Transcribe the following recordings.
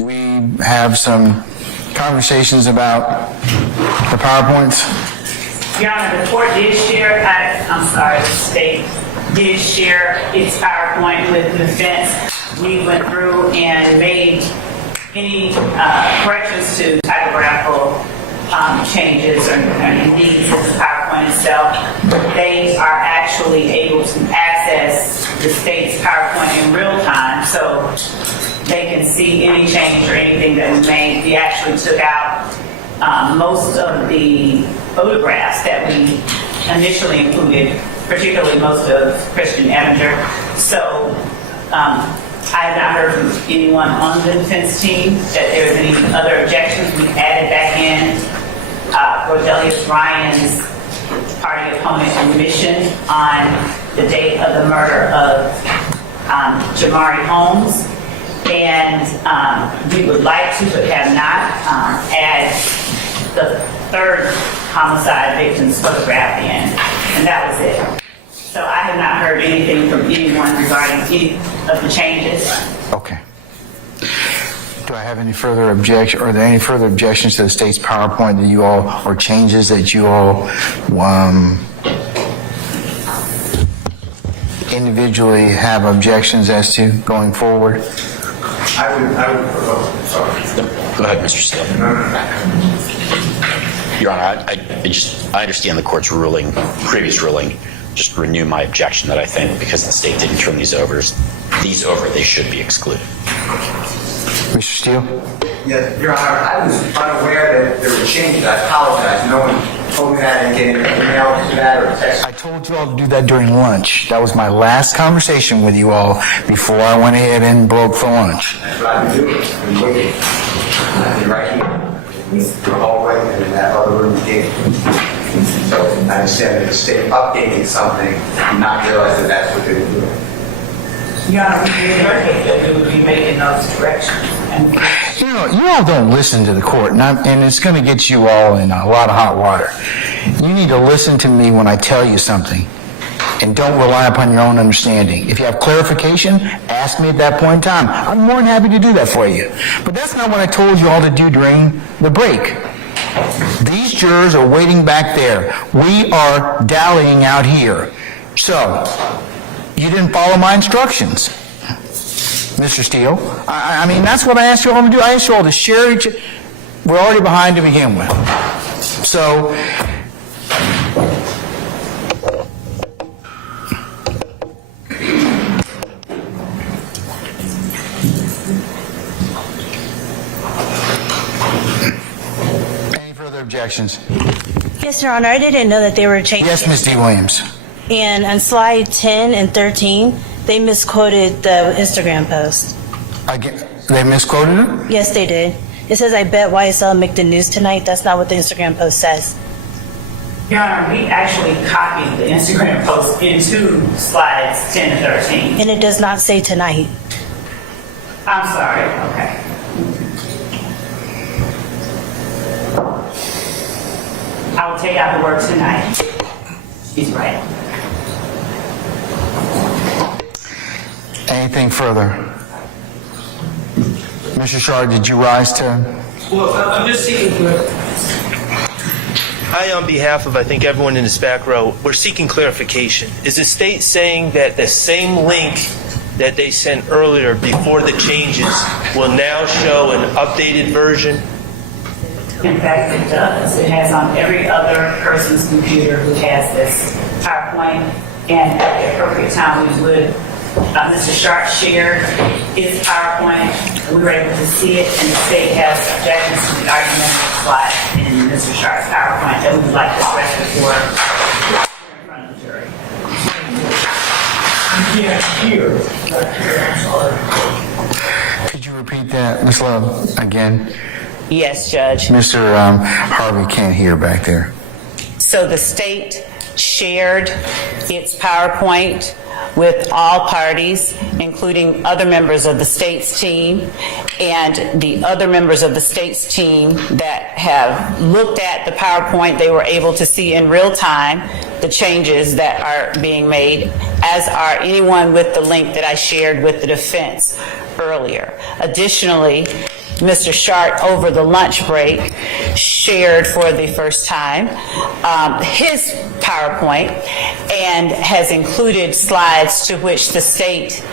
We have some conversations about the PowerPoints. Your Honor, the court did share, the state did share its PowerPoint with the defense. We went through and made any corrections to typographical changes or needs in the PowerPoint itself. They are actually able to access the state's PowerPoint in real time, so they can see any change or anything that we made. We actually took out most of the photographs that we initially included, particularly most of Christian Evinger. So I have not heard from anyone on the defense team that there's any other objections. We added back in Rodelius Ryan's party opponent admission on the date of the murder of Jamari Holmes. And we would like to, but have not, add the third homicide victim's photograph in. And that was it. So I have not heard anything from anyone regarding any of the changes. Okay. Do I have any further objection, or are there any further objections to the state's PowerPoint that you all, or changes that you all individually have objections as to going forward? I would propose, sorry. Go ahead, Mr. Steele. Your Honor, I understand the court's ruling, previous ruling. Just renew my objection that I think because the state didn't turn these over, they should be excluded. Mr. Steele? Yes, Your Honor, I was unaware that there were changes. I apologize. No one told me that. I didn't get an email to that or a text. I told you all to do that during lunch. That was my last conversation with you all before I went ahead and broke for lunch. That's what I've been doing. I've been waiting. I've been right here. The hallway and in that other room gate. So I understand that the state updating something and not realize that that's what they were doing. Your Honor, we did indicate that we would be making those corrections. You know, you all don't listen to the court, and it's going to get you all in a lot of hot water. You need to listen to me when I tell you something, and don't rely upon your own understanding. If you have clarification, ask me at that point in time. I'm more than happy to do that for you. But that's not what I told you all to do during the break. These jurors are waiting back there. We are dallying out here. So, you didn't follow my instructions, Mr. Steele. I mean, that's what I asked you all to do. I asked you all to share each. We're already behind to begin with. So, any further objections? Yes, Your Honor. I didn't know that they were changing. Yes, Ms. D. Williams. And on slide 10 and 13, they misquoted the Instagram post. Again, they misquoted it? Yes, they did. It says, I bet YSL make the news tonight. That's not what the Instagram post says. Your Honor, we actually copied the Instagram post into slides 10 and 13. And it does not say tonight. I'm sorry, okay. I will take out the word tonight. He's right. Anything further? Mr. Shard, did you rise to? Well, I'm just seeking I, on behalf of, I think, everyone in this back row, we're seeking clarification. Is the state saying that the same link that they sent earlier before the changes will now show an updated version? In fact, it does. It has on every other person's computer who has this PowerPoint, and at the appropriate time we would. Mr. Sharp shared his PowerPoint. We were able to see it, and the state has objections to the argument slide in Mr. Sharp's PowerPoint that we would like to stress before in front of the jury. Could you repeat that, Ms. Love, again? Yes, Judge. Mr. Harvey can't hear back there. So the state shared its PowerPoint with all parties, including other members of the state's team, and the other members of the state's team that have looked at the PowerPoint, they were able to see in real time the changes that are being made, as are anyone with the link that I shared with the defense earlier. Additionally, Mr. Sharp over the lunch break shared for the first time his PowerPoint and has included slides to which the state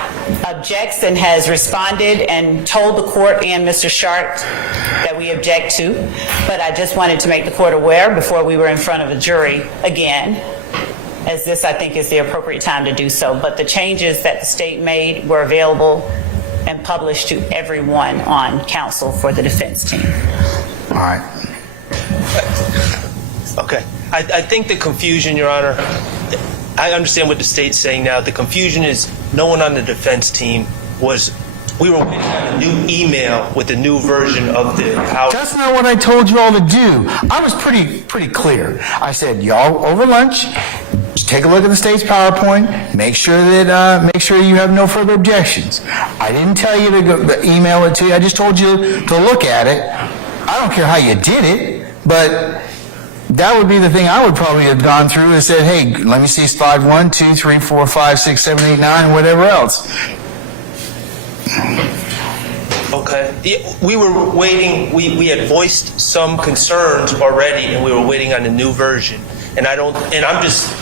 objects and has responded and told the court and Mr. Sharp that we object to. But I just wanted to make the court aware before we were in front of a jury again, as this, I think, is the appropriate time to do so. But the changes that the state made were available and published to everyone on council for the defense team. All right. Okay. I think the confusion, Your Honor, I understand what the state's saying now. The confusion is no one on the defense team we were waiting on a new email with the new version of the House. That's not what I told you all to do. I was pretty clear. I said, y'all over lunch, just take a look at the state's PowerPoint, make sure you have no further objections. I didn't tell you to go email it to you. I just told you to look at it. I don't care how you did it, but that would be the thing I would probably have gone through and said, hey, let me see slide 1, 2, 3, 4, 5, 6, 7, 8, 9, whatever else. Okay. Yeah, we were waiting. We had voiced some concerns already, and we were waiting on the new version. And I'm just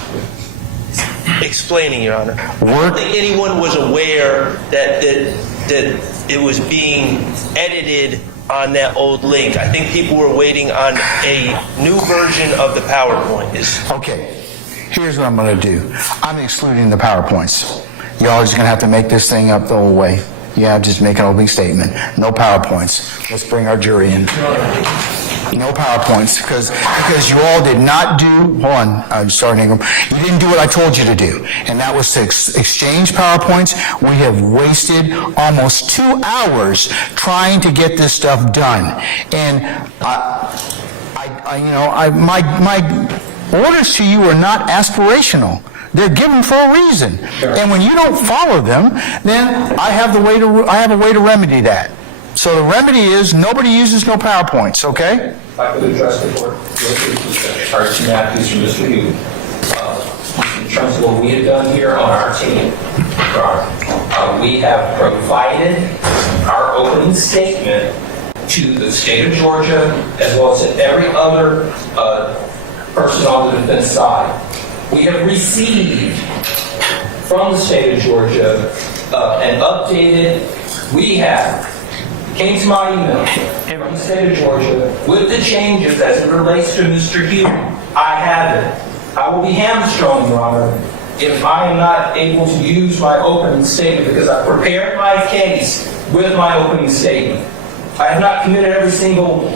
explaining, Your Honor. I don't think anyone was aware that it was being edited on that old link. I think people were waiting on a new version of the PowerPoint. Okay, here's what I'm going to do. I'm excluding the PowerPoints. Y'all are just going to have to make this thing up the whole way. Yeah, just make an opening statement. No PowerPoints. Let's bring our jury in. No PowerPoints, because you all did not do, hold on, I'm sorry, Ingram. You didn't do what I told you to do, and that was to exchange PowerPoints. We have wasted almost 2 hours trying to get this stuff done. And my orders to you are not aspirational. They're given for a reason. And when you don't follow them, then I have a way to remedy that. So the remedy is nobody uses no PowerPoints, okay? If I could address the court, Archie Matthews from Mr. Hughes. In terms of what we have done here on our team, we have provided our opening statement to the state of Georgia as well as to every other person on the defense side. We have received from the state of Georgia an updated, came to my email from the state of Georgia with the changes as it relates to Mr. Hughes. I have it. I will be hamstrung, Your Honor, if I am not able to use my opening statement because I prepared my case with my opening statement. I have not committed every single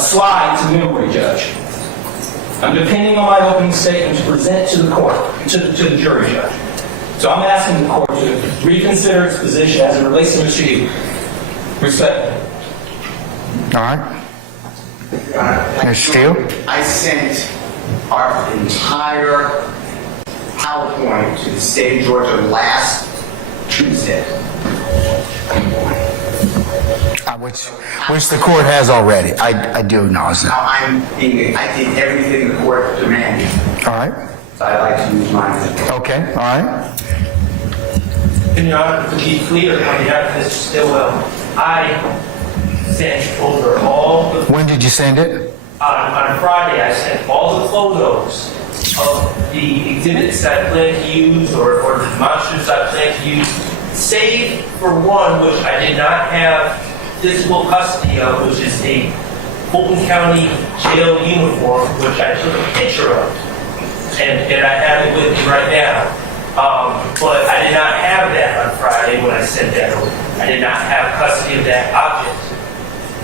slide to memory, Judge. I'm depending on my opening statement to present to the court, to the jury, Judge. So I'm asking the court to reconsider its position as it relates to Mr. Hughes. Respectfully. All right. Mr. Steele? I sent our entire PowerPoint to the state of Georgia last Tuesday. Which the court has already. I do acknowledge Now that. I did everything the court demanded. All right. So I'd like to use mine. Okay. All right. And Your Honor, to be clear on behalf of Mr. Stillwell, I sent over all the... When did you send it? On Friday, I sent all the photos of the exhibits I plan to use or the demonstratives I plan to use, save for one which I did not have physical custody of, which is a Fulton County jail uniform, which I took a picture of. And I have it with me right now. But I did not have that on Friday when I sent that over. I did not have custody of that object.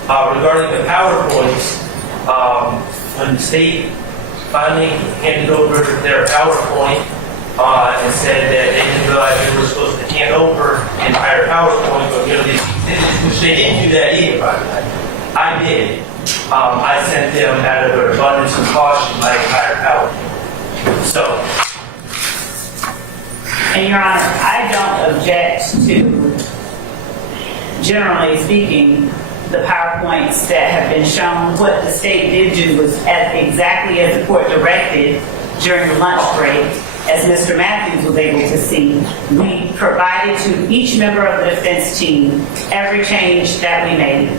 Regarding the PowerPoints, when the state finally handed over their PowerPoint and said that they didn't realize they were supposed to hand over the entire PowerPoint, but these exhibits, which they didn't do that either, by the way. I did. I sent them out of an abundance of caution my entire PowerPoint. So. And Your Honor, I don't object to, generally speaking, the PowerPoints that have been shown. What the state did do was exactly as the court directed during the lunch break, as Mr. Matthews was able to see, we provided to each member of the defense team every change that we made.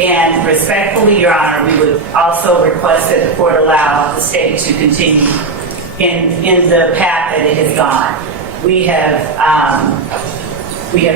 And respectfully, Your Honor, we would also request that the court allow the state to continue in the path that it has gone. We have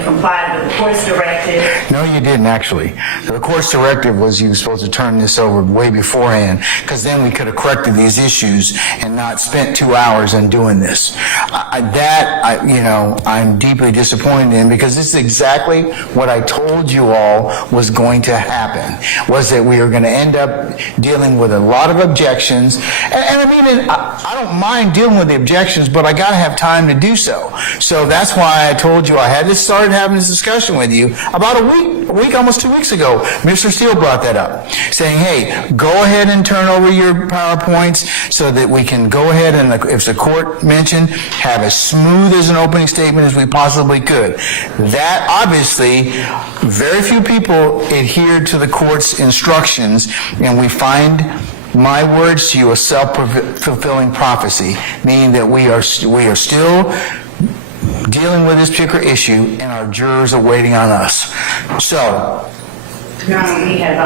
complied with the court's directive. No, you didn't actually. The court's directive was you were supposed to turn this over way beforehand, because then we could have corrected these issues and not spent 2 hours on doing this. I'm deeply disappointed in, because this is exactly what I told you all was going to happen, was that we were going to end up dealing with a lot of objections. I don't mind dealing with the objections, but I got to have time to do so. So that's why I told you I had to started having this discussion with you about a week, almost 2 weeks ago. Mr. Steele brought that up, saying, hey, go ahead and turn over your PowerPoints so that we can go ahead and, if the court mentioned, have as smooth as an opening statement as we possibly could. That, obviously, very few people adhered to the court's instructions, and we find my words to you a self-fulfilling prophecy, meaning that we are still dealing with this particular issue, and our jurors are waiting on us. So, Your Honor, we have